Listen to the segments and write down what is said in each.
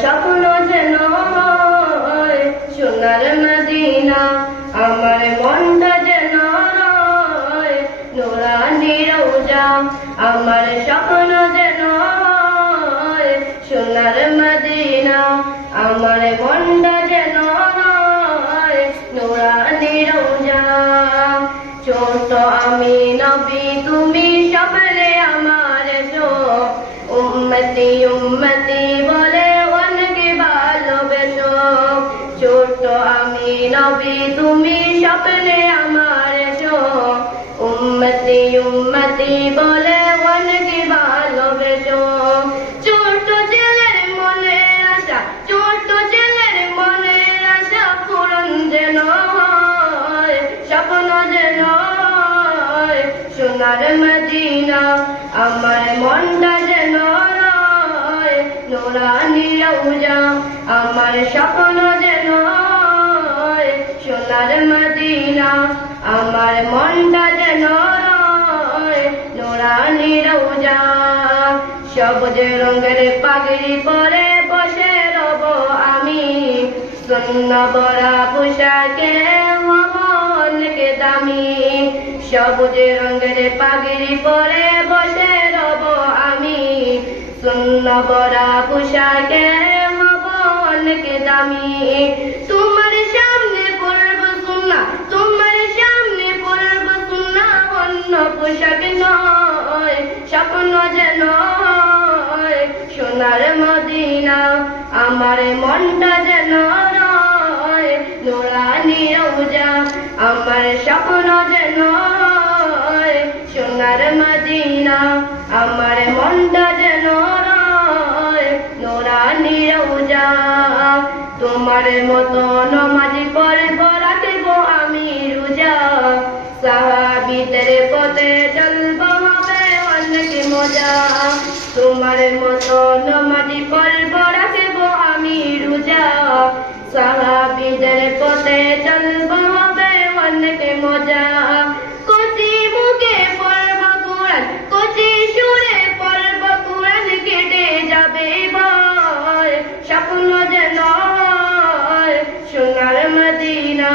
স্বপ্ন যেন সোনার মদিনা, আমার মনটা যেন নোরানি রোজা, আমার স্বপ্ন যেন সোনার মদিনা, আমার মনটা যেন নোরানি রোজা। ছোট আমি আমি নবী, তুমি স্বপ্নে আমার জো উম্মতি উম্মতি বলে অনেকে ভালোবেসো। ছোট ছেলের মনে আশা ছোট ছেলের মনে আশা পূরণ যেন স্বপ্ন যেন সোনার মদিনা আমার মনটা যেন নোরানি রৌজা আমার স্বপ্ন যেন সোনার মদিনা, আমার মনটা যেন নোরানি রৌজা। সবুজ রঙের পাগড়ি পরে বসে রব আমি। শূন্য বরা পোশাকে মনকে দামি সবুজ রঙের পাগড়ি পরে বসে রব আমি। শূন্য বরা পোশাকে মনকে দামি তোমার সামনে পড়ব সুন্না তোমার সামনে পড়ব সুন্না অন্য পোশাক নয়, স্বপ্ন যেন সোনার মদিনা, আমার মনটা যেন রয়। নোরানি রোজা আমার স্বপ্ন যেন সোনার মদিনা, আমার মনটা যেন নোরানি রোজা তোমার মতো নমাজি পড়ব তোমার মতো নমাজি পড়ব রাখব আমি রোজা। সাহাবিদের পথে চলব হবে অনেক মজা। কচি মুখে পড়ব কোরআন, কচি সুরে পড়ব কোরআন, কেটে যাবে ভয় স্বপ্ন যেন সোনার মদিনা,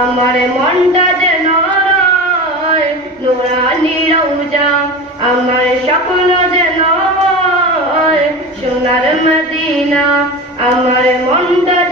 আমার মনটা যেন রয় নোরানি রৌজা আমার স্বপ্ন যেন আমার মনটা